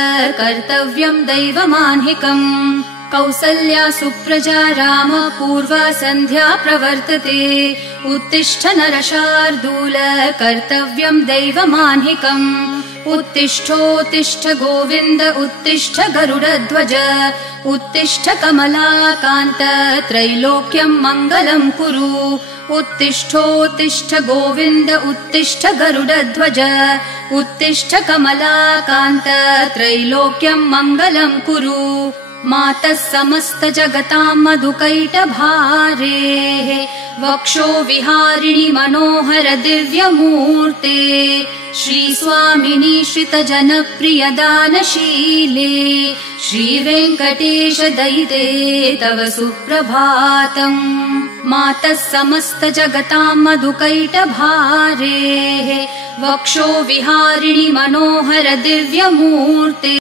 कर्तव्यम् दैवमाह्निकम् कौसल्या सुप्रजा राम पूर्वा सन्ध्या प्रवर्तते उत्तिष्ठ नरशार्दूल कर्तव्यम् दैवमाह्निकम् उत्तिष्ठोत्तिष्ठ गोविन्द उत्तिष्ठ गरुडध्वज उत्तिष्ठ कमलाकान्त त्रैलोक्यम् मङ्गलम् कुरु उत्तिष्ठोत्तिष्ठ गोविन्द उत्तिष्ठ गरुडध्वज उत्तिष्ठ कमलाकान्त त्रैलोक्यम् मङ्गलम् कुरु मातः समस्त जगताम् मधुकैटभारेः वक्षो विहारिणि मनोहर दिव्यमूर्ते श्रीस्वामिनि श्रितजनप्रिय दानशीले श्रीवेङ्कटेश दयिते तव सुप्रभातम् मातः समस्त जगताम् मधुकैटभारेः वक्षो विहारिणि मनोहर दिव्यमूर्ते।